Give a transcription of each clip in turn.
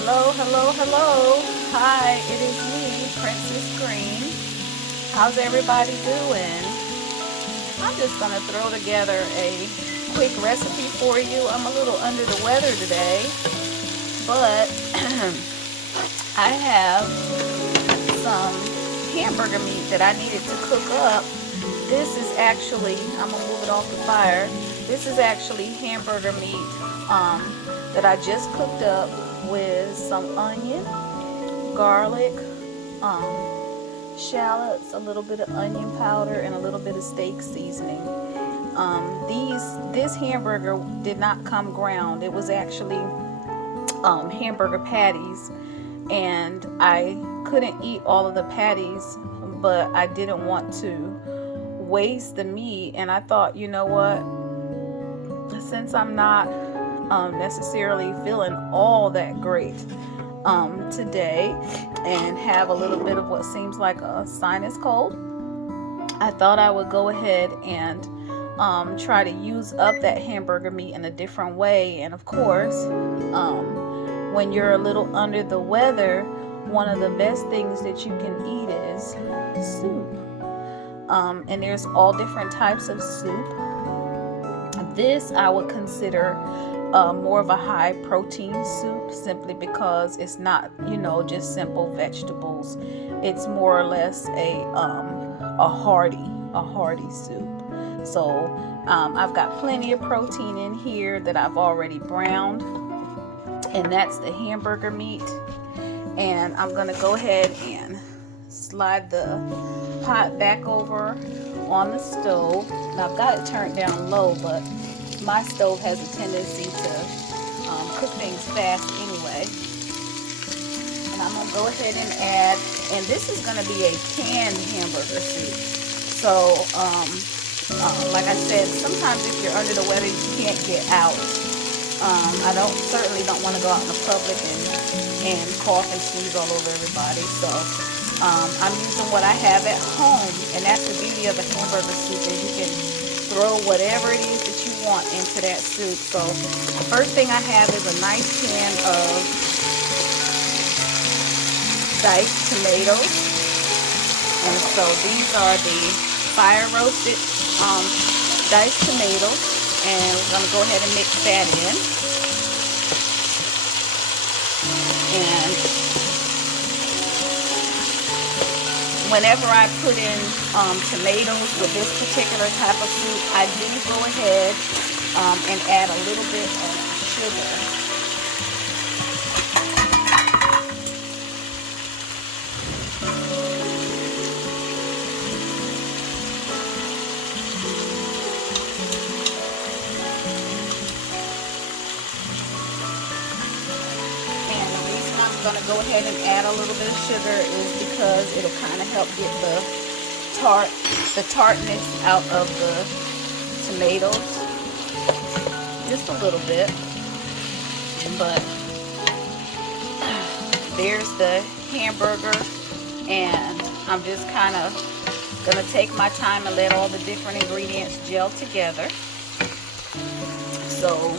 Hello, hello, hello. Hi, it is me, Princess Green. How's everybody doing? I'm just going to throw together a quick recipe for you. I'm a little under the weather today, but I have some hamburger meat that I needed to cook up. This is actually, I'm going to move it off the fire. This is actually hamburger meat that I just cooked up with some onion, garlic, shallots, a little bit of onion powder, and a little bit of steak seasoning. This hamburger did not come ground. It was actually hamburger patties, and I couldn't eat all of the patties, but I didn't want to waste the meat, and I thought, you know what, since I'm not necessarily feeling all that great today and have a little bit of what seems like a sinus cold, I thought I would go ahead and try to use up that hamburger meat in a different way. And of course, when you're a little under the weather, one of the best things that you can eat is soup. And there's all different types of soup. This I would consider more of a high protein soup, simply because it's not, just simple vegetables. It's more or less a hearty soup. So I've got plenty of protein in here that I've already browned, and that's the hamburger meat. And I'm gonna go ahead and slide the pot back over on the stove. Now I've got it turned down low, but my stove has a tendency to cook things fast anyway. And I'm gonna go ahead and add, and this is gonna be a canned hamburger soup. So like I said, sometimes if you're under the weather, you can't get out. I certainly don't want to go out in the public and cough and sneeze all over everybody. So I'm using what I have at home, and that's the beauty of a hamburger soup, is you can throw whatever it is that you want into that soup. So the first thing I have is a nice can of diced tomatoes, and so these are the fire roasted diced tomatoes, and we're going to go ahead and mix that in. And whenever I put in tomatoes with this particular type of soup, I do go ahead and add a little bit of sugar. I'm going to go ahead and add a little bit of sugar is because it'll kind of help get the tartness out of the tomatoes, just a little bit. But there's the hamburger, and I'm just kind of going to take my time and let all the different ingredients gel together. So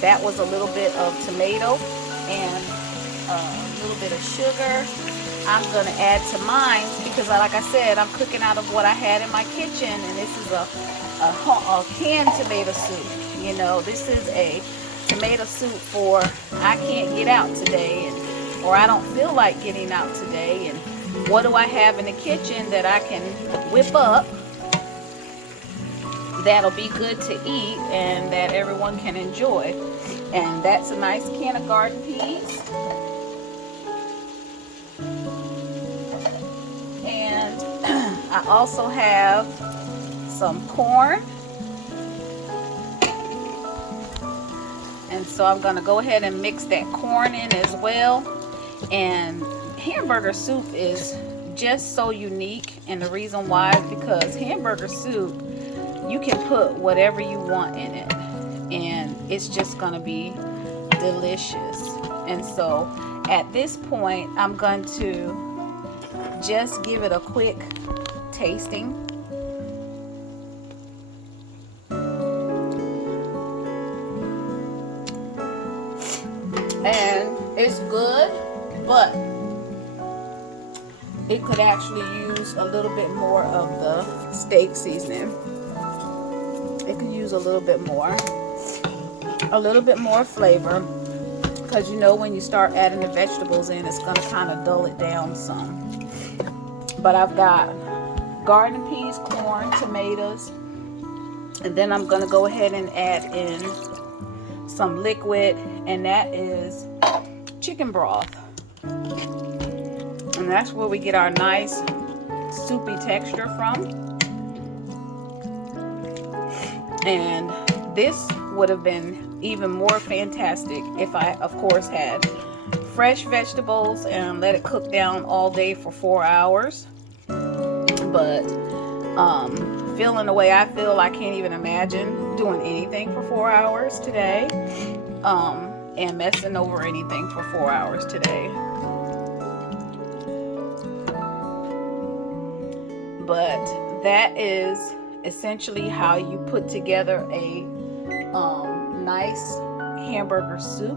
that was a little bit of tomato and a little bit of sugar. I'm going to add to mine because, like I said, I'm cooking out of what I had in my kitchen, and this is a canned tomato soup. This is a tomato soup for I can't get out today, or I don't feel like getting out today, and what do I have in the kitchen that I can whip up that'll be good to eat and that everyone can enjoy. And that's a nice can of garden peas. I also have some corn, and so I'm going to go ahead and mix that corn in as well. And hamburger soup is just so unique, and the reason why is because hamburger soup, you can put whatever you want in it, and it's just going to be delicious. And so at this point, I'm going to just give it a quick tasting. And It's good, but it could actually use a little bit more of the steak seasoning. It could use a little bit more flavor, because you know when you start adding the vegetables in, it's going to kind of dull it down some. But I've got garden peas, corn, tomatoes, and then I'm going to go ahead and add in some liquid, and that is chicken broth. And that's where we get our nice soupy texture from. And this would have been even more fantastic if I, of course, had fresh vegetables and let it cook down all day for 4 hours. But feeling the way I feel, I can't even imagine doing anything for 4 hours today, and messing over anything for 4 hours today. But that is essentially how you put together a nice hamburger soup.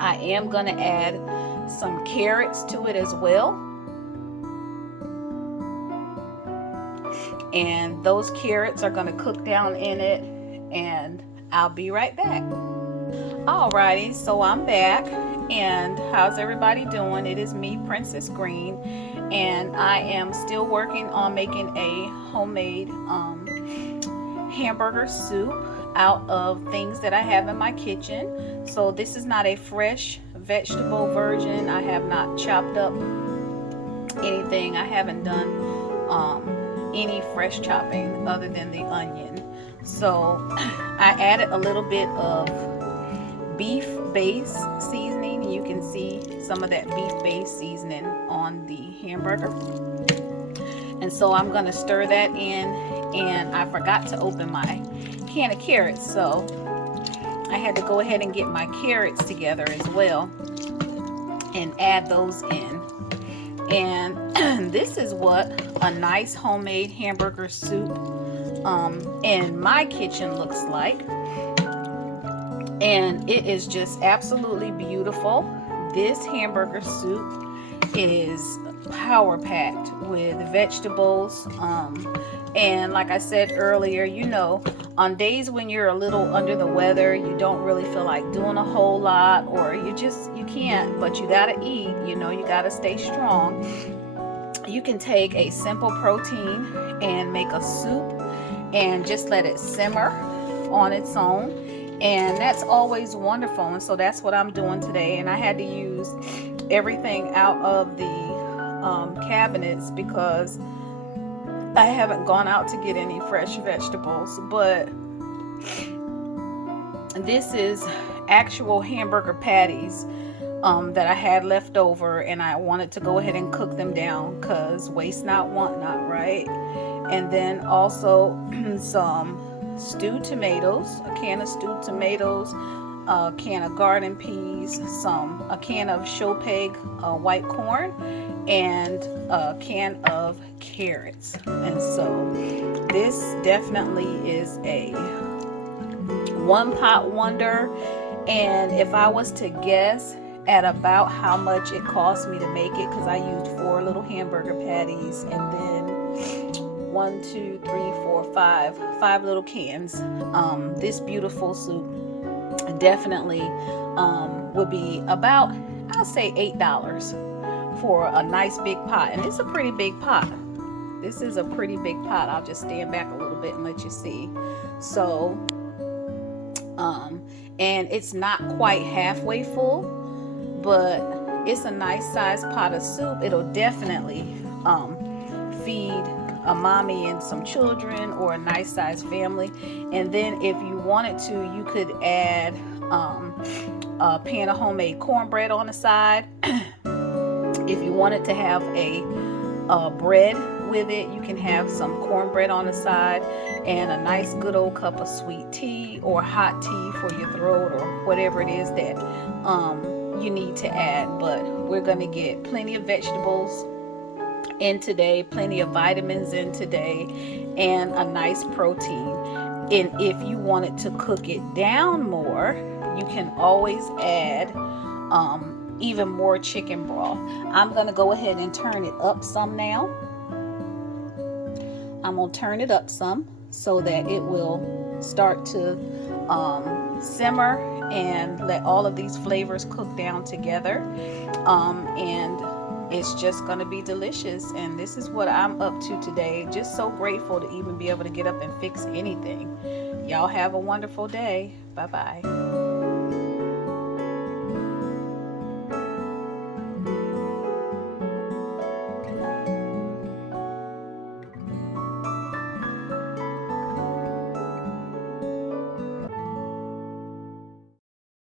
I am going to add some carrots to it as well. And those carrots are going to cook down in it, and I'll be right back. Alrighty, so I'm back, and how's everybody doing? It is me, Princess Green, and I am still working on making a homemade hamburger soup out of things that I have in my kitchen. So this is not a fresh vegetable version. I have not chopped up anything. I haven't done any fresh chopping other than the onion. So I added a little bit of beef base seasoning. You can see some of that beef base seasoning on the hamburger. And so I'm going to stir that in, and I forgot to open my can of carrots, so I had to go ahead and get my carrots together as well and add those in. And this is what a nice homemade hamburger soup in my kitchen looks like. And it is just absolutely beautiful. This hamburger soup is power packed with vegetables, and like I said earlier, you know, on days when you're a little under the weather, you don't really feel like doing a whole lot, or you can't, but you gotta eat, you know, you gotta stay strong. You can take a simple protein and make a soup and just let it simmer on its own, and that's always wonderful. And so that's what I'm doing today. And I had to use everything out of the cabinets because I haven't gone out to get any fresh vegetables. But this is actual hamburger patties that I had left over, and I wanted to go ahead and cook them down because waste not, want not, right? And then also some stewed tomatoes, a can of stewed tomatoes, a can of garden peas, a can of Chopeg white corn, and a can of carrots. And so this definitely is a one pot wonder. And if I was to guess at about how much it cost me to make it, because I used 4 little hamburger patties and then 1, 2, 3, 4, 5 little cans, this beautiful soup definitely would be about, I'll say $8 for a nice big pot. And it's a pretty big pot. This is a pretty big pot. I'll just stand back a little bit and let you see. So and it's not quite halfway full, but it's a nice sized pot of soup. It'll definitely feed a mommy and some children, or a nice sized family. And then if you wanted to, you could add a pan of homemade cornbread on the side. If you wanted to have a bread with it, you can have some cornbread on the side, and a nice good old cup of sweet tea or hot tea for your throat, or whatever it is that you need to add. But we're going to get plenty of vegetables in today, plenty of vitamins in today, and a nice protein. And if you wanted to cook it down more, you can always add even more chicken broth. I'm going to go ahead and turn it up some now. I'm going to turn it up some so that it will start to simmer and let all of these flavors cook down together. And it's just going to be delicious. And this is what I'm up to today. Just so grateful to even be able to get up and fix anything. Y'all have a wonderful day. Bye-bye.